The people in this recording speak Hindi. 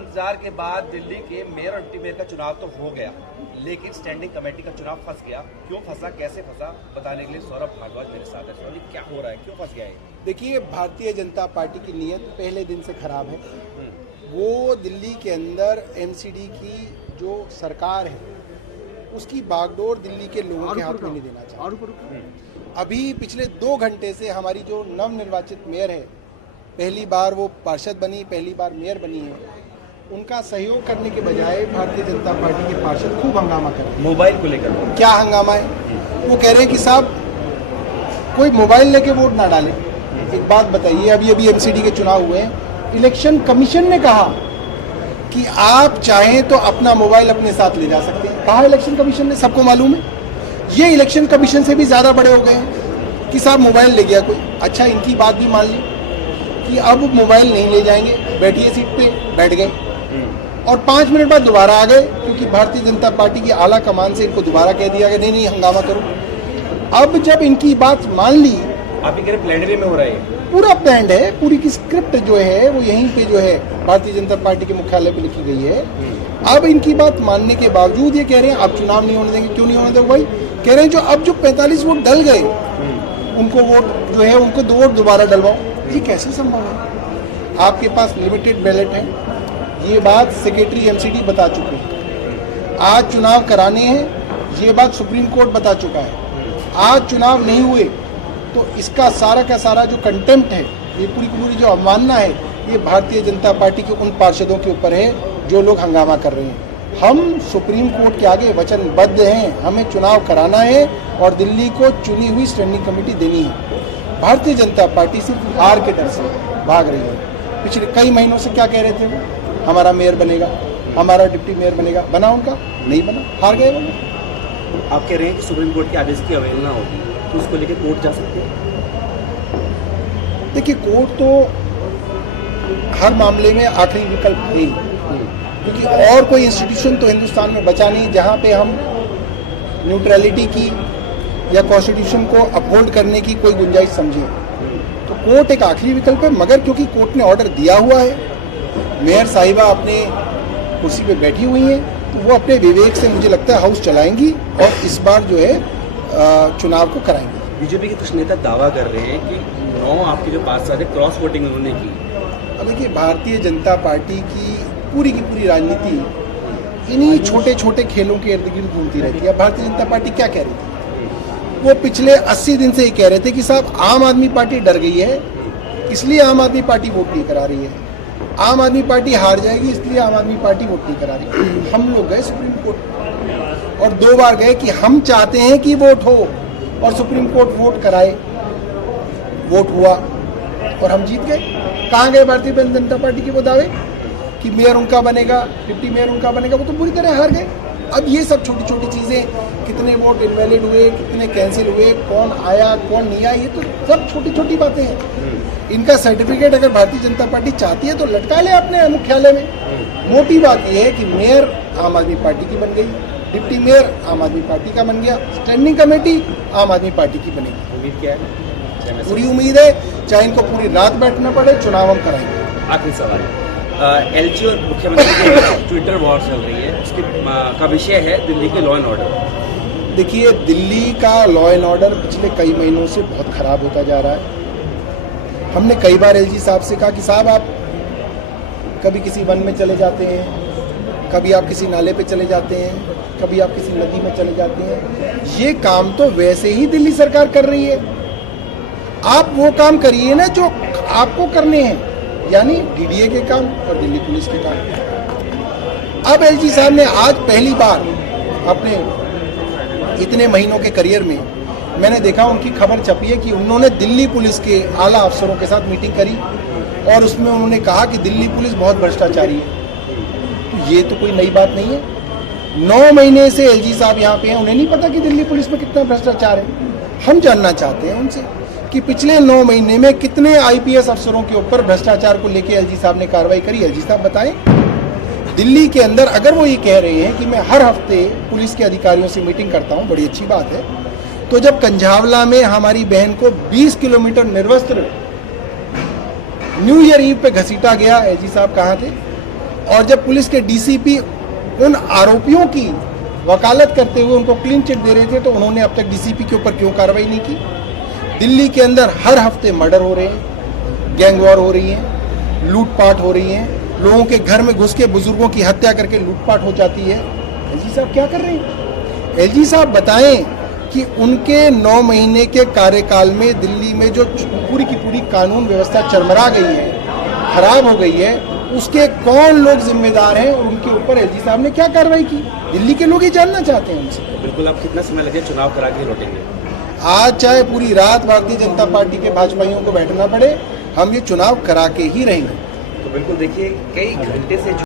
इंतजार के बाद दिल्ली के मेयर और डिप्टी मेयर का चुनाव तो हो गया, लेकिन स्टैंडिंग कमेटी का चुनाव फंस गया। क्यों फंसा, कैसे फंसा, बताने के लिए सौरभ भारद्वाज मेरे साथ है। सौरभ जी, क्या हो रहा है, क्यों फंस गया है? देखिए, भारतीय जनता पार्टी की नीयत पहले दिन से खराब है। वो दिल्ली के अंदर एमसीडी की जो सरकार है उसकी बागडोर दिल्ली के लोगों के हाथ में नहीं देना चाहते। अभी पिछले 2 घंटे से हमारी जो नवनिर्वाचित मेयर है, पहली बार वो पार्षद बनी, पहली बार मेयर बनी है, उनका सहयोग करने के बजाय भारतीय जनता पार्टी के पार्षद खूब हंगामा कर रहे हैं। मोबाइल को लेकर क्या हंगामा है? वो कह रहे हैं कि साहब कोई मोबाइल लेके वोट ना डाले। एक बात बताइए, अभी एमसीडी के चुनाव हुए हैं, इलेक्शन कमीशन ने कहा कि आप चाहें तो अपना मोबाइल अपने साथ ले जा सकते हैं। कहा इलेक्शन कमीशन ने, सबको मालूम है। ये इलेक्शन कमीशन से भी ज्यादा बड़े हो गए हैं कि साहब मोबाइल ले गया कोई। अच्छा, इनकी बात भी मान ली कि अब मोबाइल नहीं ले जाएंगे, बैठिए सीट पे, बैठ गए और 5 मिनट बाद दोबारा आ गए, क्योंकि भारतीय जनता पार्टी की आला कमान से इनको दोबारा कह दिया कि नहीं हंगामा करो। अब जब इनकी बात मान ली, आप ही कह रहे प्लेनरी में हो रहा है, पूरा प्लान है, पूरी की स्क्रिप्ट जो है वो यहीं पे जो है भारतीय जनता पार्टी के मुख्यालय पे लिखी गई है। अब इनकी बात मानने के बावजूद ये कह रहे हैं अब चुनाव नहीं होने देंगे। क्यों नहीं होने देंगे भाई? कह रहे हैं जो 45 वोट डल गए उनको वोट जो है उनको 2 वोट दोबारा डलवाओ। ये कैसे संभव है? आपके पास लिमिटेड बैलेट है, ये बात सेक्रेटरी एमसीडी बता चुके हैं। आज चुनाव कराने हैं, ये बात सुप्रीम कोर्ट बता चुका है। आज चुनाव नहीं हुए तो इसका सारा का सारा जो कंटेम्प्ट है, ये पूरी जो अवमानना है, ये भारतीय जनता पार्टी के उन पार्षदों के ऊपर है जो लोग हंगामा कर रहे हैं। हम सुप्रीम कोर्ट के आगे वचनबद्ध हैं, हमें चुनाव कराना है और दिल्ली को चुनी हुई स्टैंडिंग कमेटी देनी है। भारतीय जनता पार्टी सिर्फ हार के डर से भाग रही है। पिछले कई महीनों से क्या कह रहे थे वो, हमारा मेयर बनेगा, हमारा डिप्टी मेयर बनेगा, बना उनका नहीं बना, हार गए वो। आप कह रहे हैं कि सुप्रीम कोर्ट के आदेश की अवहेलना होगी तो उसको लेकर कोर्ट जा सकते हैं? देखिए, कोर्ट तो हर मामले में आखिरी विकल्प है, क्योंकि और कोई इंस्टीट्यूशन तो हिंदुस्तान में बचा नहीं जहां पे हम न्यूट्रलिटी की या कॉन्स्टिट्यूशन को अपहोल्ड करने की कोई गुंजाइश समझें। तो कोर्ट एक आखिरी विकल्प है, मगर क्योंकि कोर्ट ने ऑर्डर दिया हुआ है, मेयर साहिबा अपने कुर्सी पे बैठी हुई हैं, तो वो अपने विवेक से मुझे लगता है हाउस चलाएंगी और इस बार जो है चुनाव को कराएंगे। बीजेपी के कुछ नेता दावा कर रहे हैं कि 9 आपके जो पार्षद है क्रॉस वोटिंग उन्होंने की। अब देखिए, भारतीय जनता पार्टी की पूरी राजनीति इन्हीं छोटे छोटे खेलों के इर्द गिर्द घूमती रहती है। भारतीय जनता पार्टी क्या कह रही थी? वो पिछले 80 दिन से ये कह रहे थे कि साहब आम आदमी पार्टी डर गई है, इसलिए आम आदमी पार्टी वोट नहीं करा रही है। आम आदमी पार्टी हार जाएगी, इसलिए आम आदमी पार्टी वोट नहीं करा रही है। हम लोग गए सुप्रीम कोर्ट और 2 बार गए कि हम चाहते हैं कि वोट हो, और सुप्रीम कोर्ट वोट कराए, वोट हुआ और हम जीत गए। कहाँ गए भारतीय जनता पार्टी के वो दावे कि मेयर उनका बनेगा, डिप्टी मेयर उनका बनेगा? वो तो बुरी तरह हार गए। अब ये सब छोटी छोटी चीज़ें, कितने वोट इनवैलिड हुए, कितने कैंसिल हुए, कौन आया कौन नहीं आया, ये तो सब छोटी छोटी बातें हैं। इनका सर्टिफिकेट अगर भारतीय जनता पार्टी चाहती है तो लटका ले अपने मुख्यालय में। मोटी बात यह है कि मेयर आम आदमी पार्टी की बन गई, डिप्टी मेयर आम आदमी पार्टी का बन गया, स्टैंडिंग कमेटी आम आदमी पार्टी की बनेगी। उम्मीद क्या है? पूरी उम्मीद है, चाहे इनको पूरी रात बैठना पड़े, चुनाव हम कराएंगे। आखिरी सवाल, एलजी और मुख्यमंत्री की ट्विटर वॉर चल रही है, उसके का विषय है दिल्ली के लॉ एंड ऑर्डर। देखिए, दिल्ली का लॉ एंड ऑर्डर पिछले कई महीनों से बहुत खराब होता जा रहा है। हमने कई बार एलजी साहब से कहा कि साहब आप कभी किसी वन में चले जाते हैं, कभी आप किसी नाले पे चले जाते हैं, कभी आप किसी नदी में चले जाते हैं। ये काम तो वैसे ही दिल्ली सरकार कर रही है, आप वो काम करिए ना जो आपको करने हैं, यानी डीडीए के काम और दिल्ली पुलिस के काम। अब एलजी साहब ने आज पहली बार अपने इतने महीनों के करियर में मैंने देखा, उनकी खबर छपी है कि उन्होंने दिल्ली पुलिस के आला अफसरों के साथ मीटिंग करी और उसमें उन्होंने कहा कि दिल्ली पुलिस बहुत भ्रष्टाचारी है। तो ये तो कोई नई बात नहीं है। 9 महीने से एलजी साहब यहाँ पे हैं, उन्हें नहीं पता कि दिल्ली पुलिस में कितना भ्रष्टाचार है। हम जानना चाहते हैं उनसे कि पिछले 9 महीने में कितने आईपीएस अफसरों के ऊपर भ्रष्टाचार को लेकर एलजी साहब ने कार्रवाई करी। एलजी साहब बताएं। दिल्ली के अंदर अगर वो ये कह रहे हैं कि मैं हर हफ्ते पुलिस के अधिकारियों से मीटिंग करता हूं, बड़ी अच्छी बात है, तो जब कंझावला में हमारी बहन को 20 किलोमीटर निर्वस्त्र न्यू ईयर ईव पे घसीटा गया, एलजी साहब कहाँ थे? और जब पुलिस के डीसीपी उन आरोपियों की वकालत करते हुए उनको क्लीन चिट दे रहे थे तो उन्होंने अब तक डीसीपी के ऊपर क्यों कार्रवाई नहीं की? दिल्ली के अंदर हर हफ्ते मर्डर हो रहे हैं, गैंग वॉर हो रही है, लूटपाट हो रही है, लोगों के घर में घुस के बुजुर्गों की हत्या करके लूटपाट हो जाती है। एलजी साहब क्या कर रहे हैं? एलजी साहब बताएं कि उनके 9 महीने के कार्यकाल में दिल्ली में जो पूरी की पूरी कानून व्यवस्था चरमरा गई है, खराब हो गई है, उसके कौन लोग जिम्मेदार हैं और उनके ऊपर एलजी साहब ने क्या कार्रवाई की? दिल्ली के लोग ये जानना चाहते हैं उनसे। बिल्कुल, आप कितना समय लगे चुनाव करा के लौटेंगे? आज चाहे पूरी रात भारतीय जनता पार्टी के भाजपाइयों को बैठना पड़े, हम ये चुनाव करा के ही रहेंगे। तो बिल्कुल देखिए, कई घंटे से